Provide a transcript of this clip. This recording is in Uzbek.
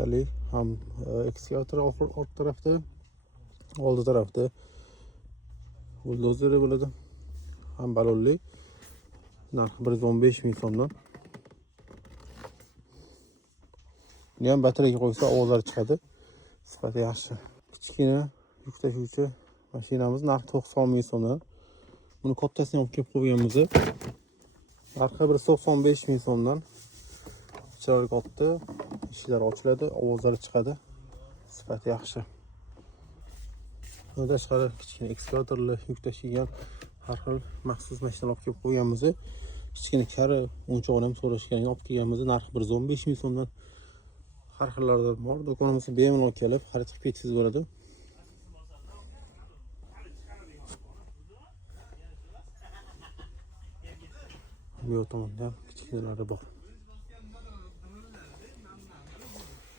Vitali ham ekskavator orqa tarafda, oldi tarafda buldozeri bo'ladi. Ham balonli. Narxi 115 ming so'mdan. Buni ham batareyaga qo'ysa ovozlar chiqadi. Sifati yaxshi. Kichkina yuk tashuvchi mashinamiz narxi 90 ming so'mdan. Buni kattasini olib kelib qo'yganmiz. Narxi 195 ming so'mdan. Chiroyli katta, eshiklar ochiladi, ovozlar chiqadi. Sifati yaxshi. Bundan tashqari kichkina ekskavatorlar, yuk tashiydigan har xil maxsus mashinalar olib kelib qo'yganmiz. Kichkina kari o'yinchoqni ham so'rashgan, olib kelganmiz. Narxi 115 ming so'mdan. Har xillardan bor. Do'konimizga bemalol kelib xarid qilib ketsangiz bo'ladi. Bu tomonda ham kichkinalari bor.